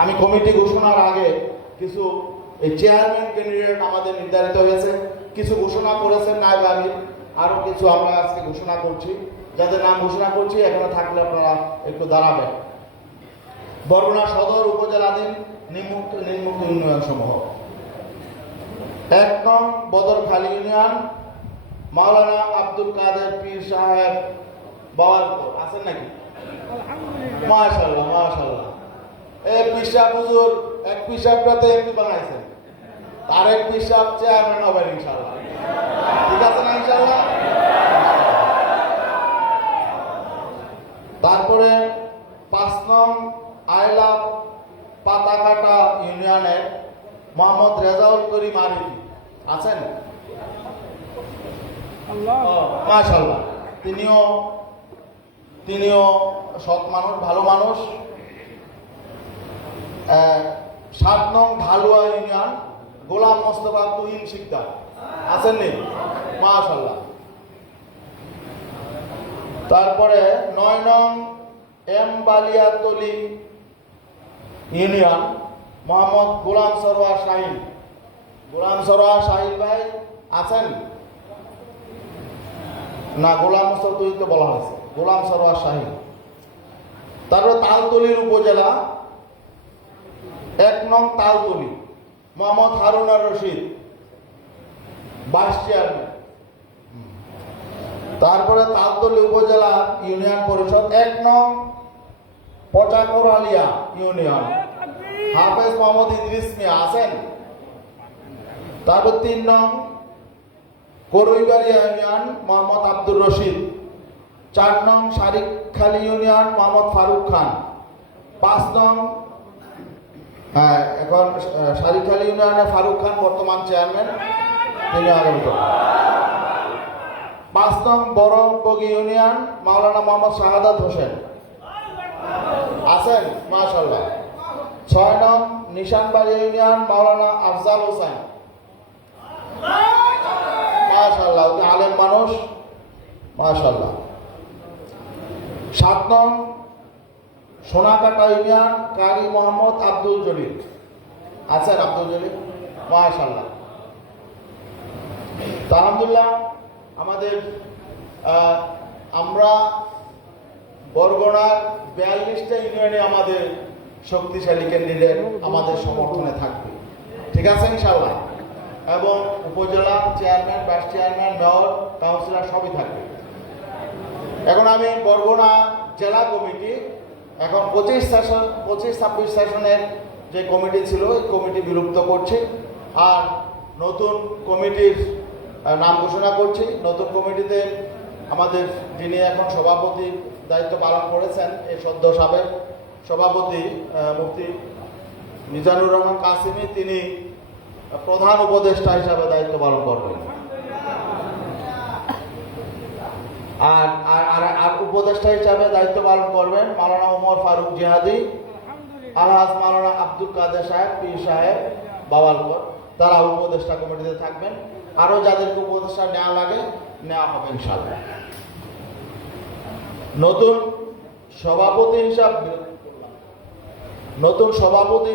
আমি কমিটি ঘোষণার আগে কিছু এই চেয়ারম্যান ক্যান্ডিডেট আমাদের নির্ধারিত হয়েছে, কিছু ঘোষণা করেছেন নায়েব আমির, আরও কিছু আমরা আজকে ঘোষণা করছি। যাদের নাম ঘোষণা করছি এখানে থাকলে আপনারা একটু দাঁড়াবেন। বরগুনা সদর উপজেলাধীন নিম্নোক্ত ইউনিয়ন সমূহ: ১ নং বদরখালী ইউনিয়ন, মাওলানা আব্দুল কাদের পীর সাহেব বাওয়ালপুর। আছেন নাকি? মাশাআল্লাহ মাশাআল্লাহ। এই পীর সাহেব হুজুর এক পীর সাহেবটাতে এমপি বানাইছেন, তার এক পীর সাহেব চেয়ারম্যান হবেন ইনশাআল্লাহ। ঠিক আছে না ইনশাআল্লাহ? তারপরে ৫ নং আয়লা পাতাকাটা ইউনিয়নের মোহাম্মদ রেজাউল করিম আরিফি। আছেন? মাশাআল্লাহ। তিনিও সৎ মানুষ, ভালো মানুষ। ৭ নং ঢালুয়া ইউনিয়ন গোলাম মোস্তফা তুহিন শিকদার। আছেন নি? মাশাআল্লাহ। তারপরে ৯ নং এম বালিয়াতলি ইউনিয়ন মোহাম্মদ গোলাম সরোয়ার শাহিন। গোলাম সরোয়ার শাহিন ভাই আছেন না? গোলাম মোস্তফা তুহিন তো বলা হয়েছে, গোলাম সরোয়ার শাহিন। তারপরে তালতলির উপজেলা ১ নং তালতলি মোহাম্মদ হারুন আর রশিদ, ভাইস চেয়ারম্যান। তারপরে তালতলি উপজেলা ইউনিয়ন পরিষদ ১ নং পচাকোরালিয়া ইউনিয়ন হাফেজ মোহাম্মদ ইদ্রিস মিয়া। আছেন? তারপর ৩ নং করইবাড়িয়া ইউনিয়ন মোহাম্মদ আব্দুর রশিদ। ৪ নং শারিকখালী ইউনিয়ন মোহাম্মদ ফারুক খান। ৫ নং এখন শারিকখালী ইউনিয়নে ফারুক খান বর্তমান চেয়ারম্যান, তিনি আগামীতে। ৫ নং বড়বগি ইউনিয়ন মাওলানা মোহাম্মদ শাহাদাত হোসেন। আছেন? মাশাআল্লাহ। ৬ নং নিশানবাড়ি ইউনিয়ন মাওলানা আফজাল হোসেন। মাশাআল্লাহ, উনি আলেম মানুষ, মাশাআল্লাহ। ৭ নং সোনাকাটা ইউনিয়ন কারি মোহাম্মদ আব্দুল জলিল। আছেন আব্দুল জলিল? মাশাআল্লাহ। আলহামদুলিল্লাহ, আমাদের আমরা বরগুনার ৪২টা ইউনিয়নে আমাদের শক্তিশালী ক্যান্ডিডেট আমাদের সমর্থনে থাকবে। ঠিক আছে ইনশাআল্লাহ? এবং উপজেলা chairman, vice chairman, mayor, councillor সবই থাকবে। এখন আমি বরগুনা জেলা কমিটি, এখন ২৫-২৬ সেশনের যে কমিটি ছিল এই কমিটি বিলুপ্ত করছি, আর নতুন কমিটির নাম ঘোষণা করছি। নতুন কমিটিতে আমাদের যিনি এখন সভাপতি দায়িত্ব পালন করেছেন, এই সদ্য সাবেক সভাপতি মুফতি মিজানুর রহমান কাসিমি, তিনি প্রধান উপদেষ্টা হিসাবে দায়িত্ব পালন করবেন। আর উপদেষ্টা হিসাবে দায়িত্ব পালন করবেন মাওলানা ওমর ফারুক জিহাদি, আলহাজ মাওলানা আব্দুল কাদের সাহেব পীর সাহেব বাওয়ালপুর। তারা উপদেষ্টা কমিটিতে থাকবেন। আরো যাদেরকে উপদেষ্টা নেওয়া লাগে নেওয়া হবে ইনশাআল্লাহ। নতুন সভাপতি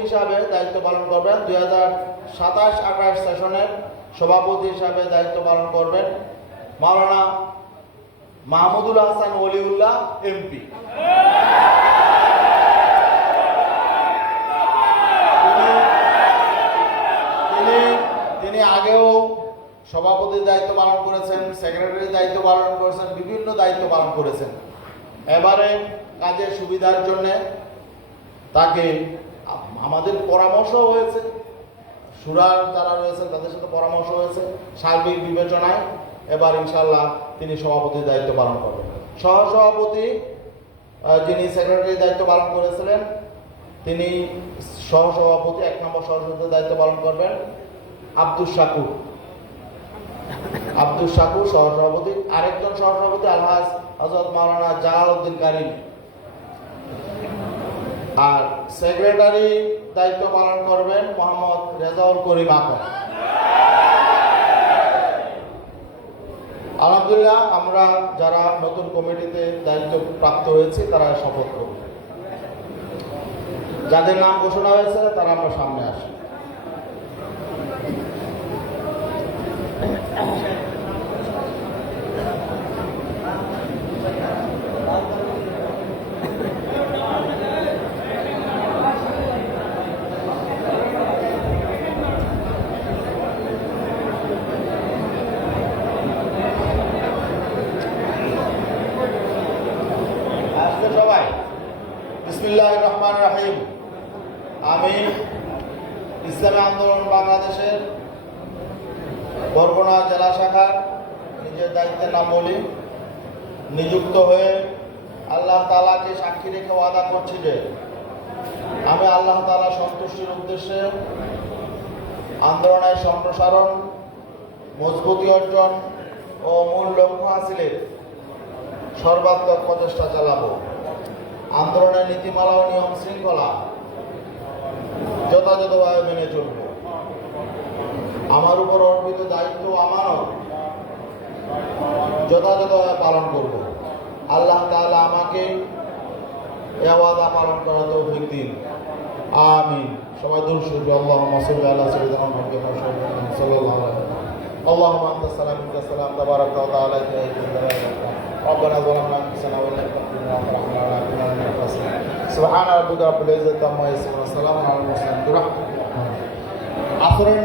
হিসাবে দায়িত্ব পালন করবেন ২০২৭-২৮ সেশনের সভাপতি হিসাবে দায়িত্ব পালন করবেন মাওলানা মাহমুদুল হাসান ওলিউল্লাহ এমপি। তিনি আগেও সভাপতির দায়িত্ব পালন করেছেন, সেক্রেটারির দায়িত্ব পালন করেছেন, বিভিন্ন দায়িত্ব পালন করেছেন। এবারে কাজের সুবিধার জন্য তাকে আমাদের পরামর্শ হয়েছে, সুরার যারা রয়েছেন তাদের সাথে পরামর্শ হয়েছে, সার্বিক বিবেচনায় এবার ইনশাআল্লাহ তিনি সভাপতির দায়িত্ব পালন করবেন। সহসভাপতি যিনি সেক্রেটারির দায়িত্ব পালন করেছিলেন, তিনি সহসভাপতি ১ নম্বর সহসভাপতির দায়িত্ব পালন করবেন আব্দুস শাকুর সহসভাপতি। আরেকজন সহসভাপতি আলহাজ হযরত মাওলানা জালালউদ্দিন কারী। আর সেক্রেটারি দায়িত্ব পালন করবেন মোহাম্মদ রেজাউল করিম আকন। আলহামদুলিল্লাহ, আমরা যারা নতুন কমিটিতে দায়িত্ব প্রাপ্ত হয়েছি তারা শপথ করব। যাদের নাম ঘোষণা হয়েছে তারা আমরা সামনে আসি। সবাই বিসমিল্লাহির রহমানির রহিম। আমি ইসলামী আন্দোলন বাংলাদেশের বরগুনা জেলা শাখার নিজের দায়িত্বের নাম বলি নিযুক্ত হয়ে আল্লাহ তাআলাকে সাক্ষী রেখে ওয়াদা করছি যে আমি আল্লাহ তাআলা সন্তুষ্টির উদ্দেশ্যে আন্দোলনের সম্প্রসারণ, মজবুতি অর্জন ও মূল লক্ষ্য হাসিলের সর্বাত্মক প্রচেষ্টা চালাবো। আন্দোলনের নীতিমালা ও নিয়ম শৃঙ্খলা যথাযথভাবে মেনে চলব। আমার উপর অর্পিত দায়িত্ব আমানত যথাযথভাবে পালন করব। আল্লাহ তাআলা আমাকে এ ওয়াদা পালন করার তৌফিক দিন, আমিন। সবাই দুরূদ শরীফ আল্লাহুম্মা সাল্লি আলা সাইয়্যিদিনা মুহাম্মাদিন সাল্লাল্লাহু আলাইহি ওয়া সাল্লাম। اللهم انت السلام منك السلام تبارك وتعالى ربنا ظلمنا انفسنا وان لم تغفر لنا وترحمنا لنكونن من الخاسرين سبحان ربك رب العزه عما يصفون وسلام على المرسلين برحمتك। আসরের